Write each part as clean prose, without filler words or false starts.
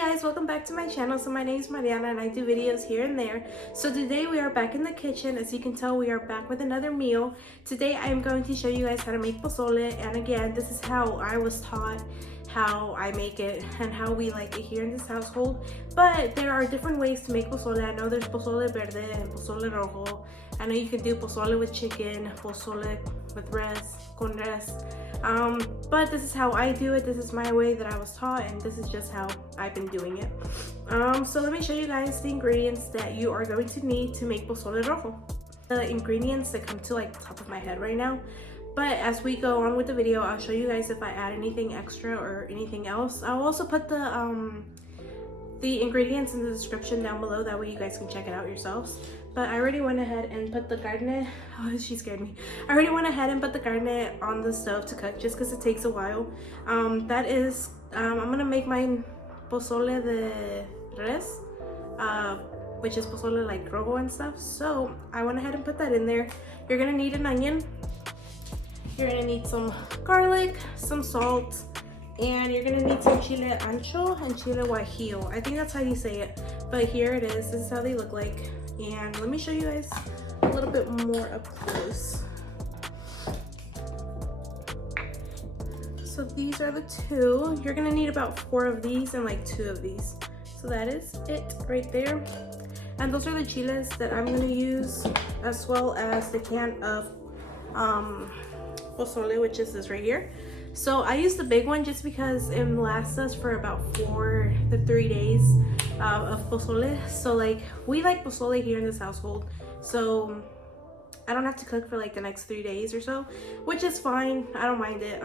guys, welcome back to my channel. So my name is Mariana and I do videos here and there. So today we are back in the kitchen. As you can tell, we are back with another meal. Today I am going to show you guys how to make pozole, and again, this is how I was taught how I make it and how we like it here in this household. But there are different ways to make pozole. I know there's pozole verde and pozole rojo. I know you can do pozole with chicken, pozole with res, con res. But this is how I do it. This is my way that I was taught, and this is just how I've been doing it. So let me show you guys the ingredients that you are going to need to make pozole rojo. The ingredients that come to like the top of my head right now, but as we go on with the video, I'll show you guys if I add anything extra or anything else. I'll also put the ingredients in the description down below, that way you guys can check it out yourselves. But I already went ahead and put the carne, oh, she scared me. I already went ahead and put the carne on the stove to cook just because it takes a while. I'm gonna make my pozole de res, which is pozole like rojo and stuff. So I went ahead and put that in there. You're gonna need an onion. You're gonna need some garlic, some salt, and you're gonna need some chile ancho and chile guajillo. I think that's how you say it, but here it is. This is how they look like. And let me show you guys a little bit more up close. So these are the two. You're gonna need about 4 of these and like 2 of these. So that is it right there. And those are the chiles that I'm gonna use, as well as the can of pozole, which is this right here. So I use the big one just because it lasts us for about 4 to 3 days of pozole. So like, we like pozole here in this household, so I don't have to cook for like the next 3 days or so, which is fine. I don't mind it,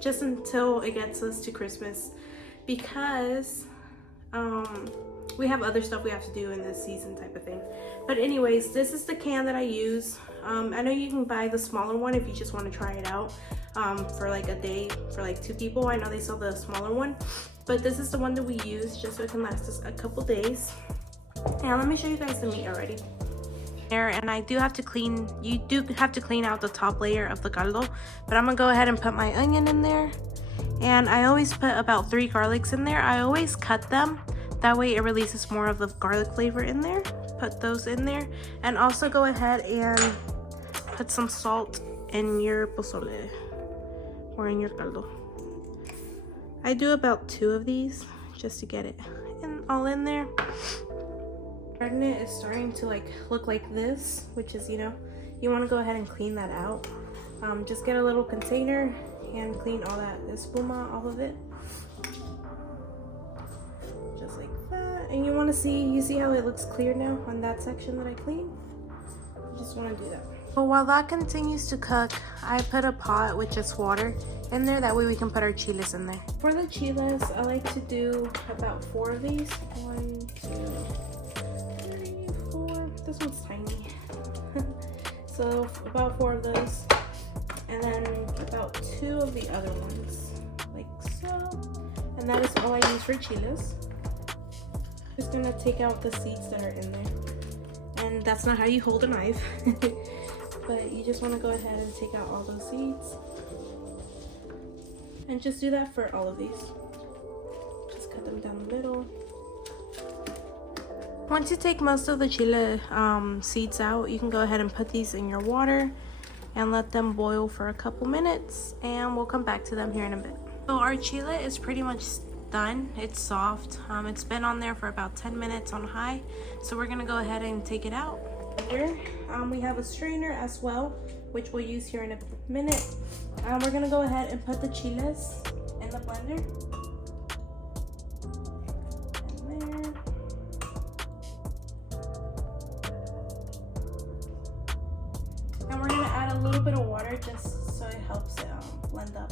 just until it gets us to Christmas, because we have other stuff we have to do in this season type of thing. But anyways, this is the can that I use. I know you can buy the smaller one if you just want to try it out for like a day for like 2 people. I know they sell the smaller one, but this is the one that we use just so it can last us a couple days. And let me show you guys the meat already. And I do have to clean, you do have to clean out the top layer of the caldo, but I'm gonna go ahead and put my onion in there. And I always put about 3 garlics in there. I always cut them, that way it releases more of the garlic flavor in there. Put those in there, and also go ahead and put some salt in your pozole or in your caldo. I do about 2 of these just to get it all in there. Carne is starting to like look like this, which is, you know, you want to go ahead and clean that out. Just get a little container and clean all that espuma off of it, just like that. And you want to see, you see how it looks clear now on that section that I cleaned? You just want to do that. But while that continues to cook, I put a pot with just water in there, that way we can put our chiles in there. For the chiles, I like to do about 4 of these. 1, 2, 3, 4. This one's tiny. So about 4 of those, and then about 2 of the other ones, like so. And that is all I use for chiles. Just gonna take out the seeds that are in there, and that's not how you hold a knife. But you just want to go ahead and take out all those seeds, and just do that for all of these. Just cut them down the middle. Once you take most of the chile seeds out, you can go ahead and put these in your water and let them boil for a couple minutes, and we'll come back to them here in a bit. So our chile is pretty much done. It's soft. It's been on there for about 10 minutes on high, so we're gonna go ahead and take it out. Here we have a strainer as well, which we'll use here in a minute. We're gonna go ahead and put the chiles in the blender. And there. And we're gonna add a little bit of water just so it helps it blend up.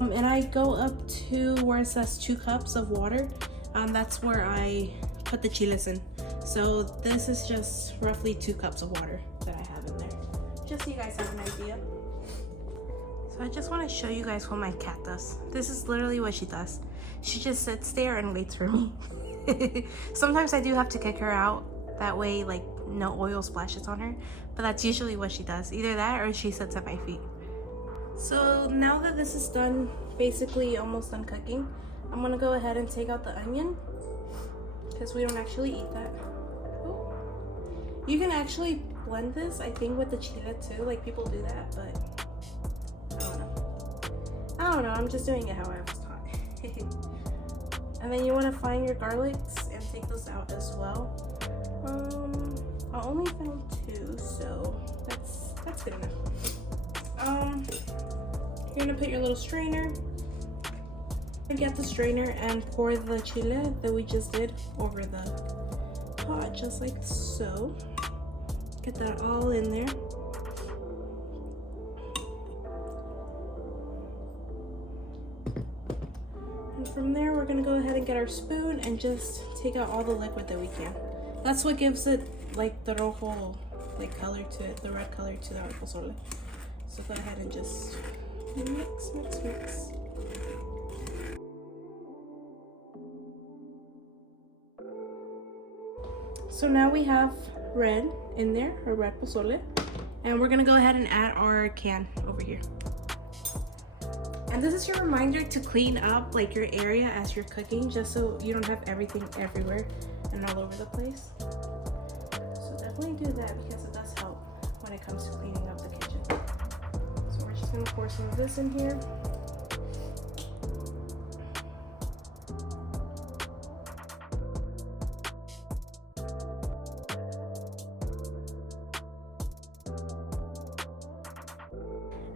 And I go up to where it says 2 cups of water. That's where I put the chiles in. So this is just roughly 2 cups of water that I have in there, just so you guys have an idea. So I just want to show you guys what my cat does. This is literally what she does. She just sits there and waits for me. Sometimes I do have to kick her out, that way like no oil splashes on her, but that's usually what she does. Either that or she sits at my feet. So now that this is done, basically almost done cooking, I'm gonna go ahead and take out the onion because we don't actually eat that. Oh. You can actually blend this, I think, with the chile too. Like, people do that, but I don't know. I don't know. I'm just doing it how I was taught. And then you want to find your garlics and take those out as well. I only found 2, so that's good enough. You're gonna put your little strainer. Get the strainer and pour the chile that we just did over the pot, just like so. Get that all in there. And from there, we're gonna go ahead and get our spoon and just take out all the liquid that we can. That's what gives it like the rojo like color to it, the red color to our pozole. So go ahead and just mix, mix, mix. So now we have red in there, or red pozole, and we're gonna go ahead and add our can over here. And this is your reminder to clean up like your area as you're cooking, just so you don't have everything everywhere and all over the place. So definitely do that because it does help when it comes to cleaning up the kitchen. So we're just gonna pour some of this in here.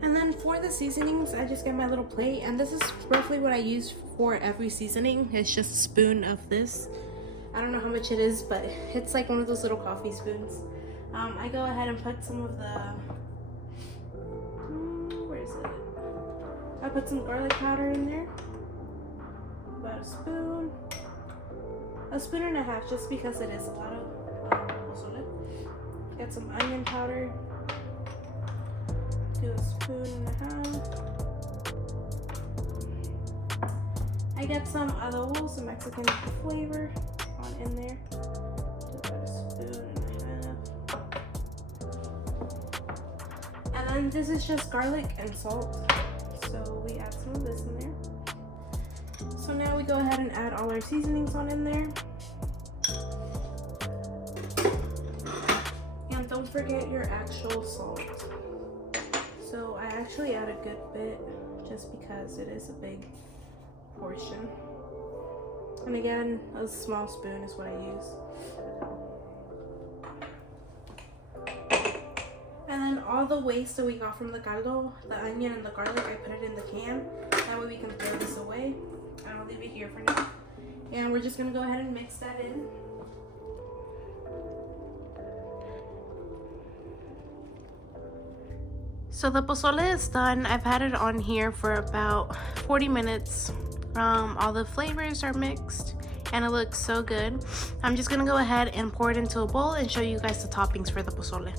And then for the seasonings, I just get my little plate, and this is roughly what I use for every seasoning. It's just a spoon of this. I don't know how much it is, but it's like one of those little coffee spoons. I go ahead and put some of the, where is it? I put some garlic powder in there, about a spoon and a half, just because it is a lot of pozole. Get some onion powder. Do a spoon and a half. I get some adobo, some Mexican flavor on in there. Do about a spoon and a half. And then this is just garlic and salt. So we add some of this in there. So now we go ahead and add all our seasonings on in there. And don't forget your actual salt. So I actually add a good bit just because it is a big portion. And again, a small spoon is what I use. And then all the waste that we got from the caldo, the onion and the garlic, I put it in the can. That way we can throw this away. And I'll leave it here for now. And we're just gonna go ahead and mix that in. So the pozole is done. I've had it on here for about 40 minutes. All the flavors are mixed and it looks so good. I'm just gonna go ahead and pour it into a bowl and show you guys the toppings for the pozole.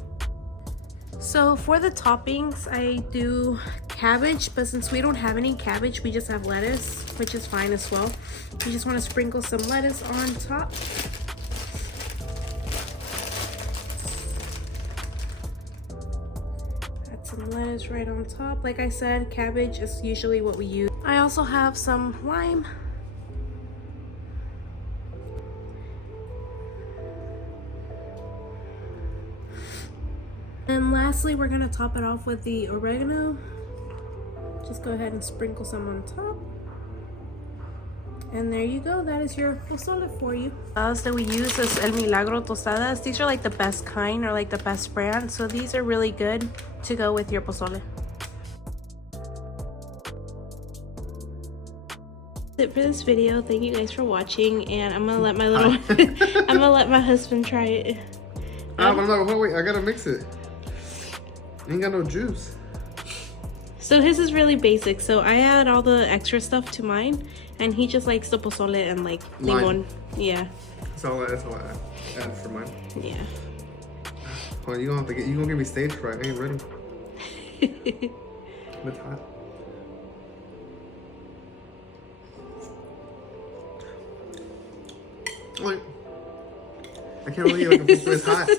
So for the toppings, I do cabbage, but since we don't have any cabbage, we just have lettuce, which is fine as well. You just want to sprinkle some lettuce on top. Some lettuce right on top. Like I said, cabbage is usually what we use. I also have some lime. And lastly, we're gonna top it off with the oregano. Just go ahead and sprinkle some on top. And there you go, that is your pozole for you. Those that we use is El Milagro tostadas. These are like the best kind, or like the best brand. So these are really good to go with your pozole. That's it for this video. Thank you guys for watching, and I'm gonna let my little I'm gonna let my husband try it. Wait, I gotta mix it. Ain't got no juice. So his is really basic. So I add all the extra stuff to mine, and he just likes the pozole and like limon. Yeah. That's all I add for mine. Yeah. Oh, you gonna give me stage fright. I ain't ready. It's hot. Wait. I can't believe it's hot.